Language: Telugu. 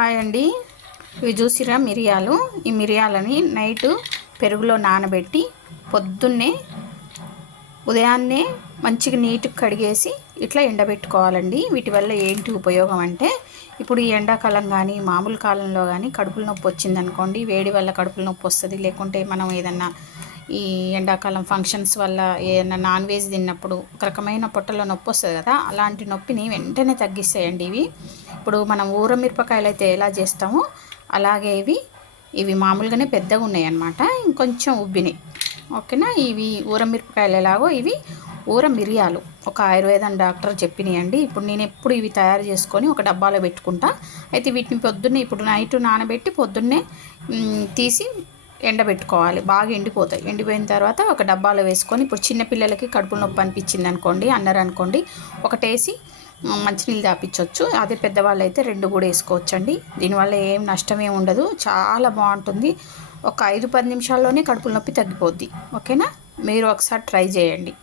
హాయ్ అండి. ఇవి చూసిరా మిరియాలు. ఈ మిరియాలని నైట్ పెరుగులో నానబెట్టి పొద్దున్నే ఉదయాన్నే మంచిగా నీట్గా కడిగేసి ఇట్లా ఎండబెట్టుకోవాలండి. వీటి వల్ల ఏంటి ఉపయోగం అంటే, ఇప్పుడు ఈ ఎండాకాలం కానీ మామూలు కాలంలో కానీ కడుపుల నొప్పి వచ్చిందనుకోండి, వేడి వల్ల కడుపుల నొప్పి వస్తుంది. లేకుంటే మనం ఏదన్నా ఈ ఎండాకాలం ఫంక్షన్స్ వల్ల ఏదైనా నాన్ వెజ్ తిన్నప్పుడు ఒక రకమైన పొట్టలో నొప్పి వస్తుంది కదా, అలాంటి నొప్పిని వెంటనే తగ్గిస్తాయండి ఇవి. ఇప్పుడు మనం ఊరమిరపకాయలు అయితే ఎలా చేస్తామో అలాగే ఇవి మామూలుగానే పెద్దగా ఉన్నాయి అన్నమాట, ఇంకొంచెం ఉబ్బినాయి. ఓకేనా. ఇవి ఊరమిరపకాయలు ఎలాగో ఇవి ఊర మిరియాలు ఒక ఆయుర్వేదం డాక్టర్ చెప్పినాయండి. ఇప్పుడు నేను ఎప్పుడు ఇవి తయారు చేసుకొని ఒక డబ్బాలో పెట్టుకుంటా. అయితే వీటిని పొద్దున్నే ఇప్పుడు నైట్ నానబెట్టి పొద్దున్నే తీసి ఎండబెట్టుకోవాలి. బాగా ఎండిపోతాయి. ఎండిపోయిన తర్వాత ఒక డబ్బాలో వేసుకొని, ఇప్పుడు చిన్నపిల్లలకి కడుపు నొప్పి అనిపించింది అనుకోండి, అన్నారు అనుకోండి, ఒకటేసి మంచినీళ్ళు తాపించవచ్చు. అదే పెద్దవాళ్ళు అయితే 2 కూడా వేసుకోవచ్చండి. దీనివల్ల ఏం నష్టమే ఉండదు, చాలా బాగుంటుంది. ఒక 5-10 నిమిషాల్లోనే కడుపుల నొప్పి తగ్గిపోద్ది. ఓకేనా. మీరు ఒకసారి ట్రై చేయండి.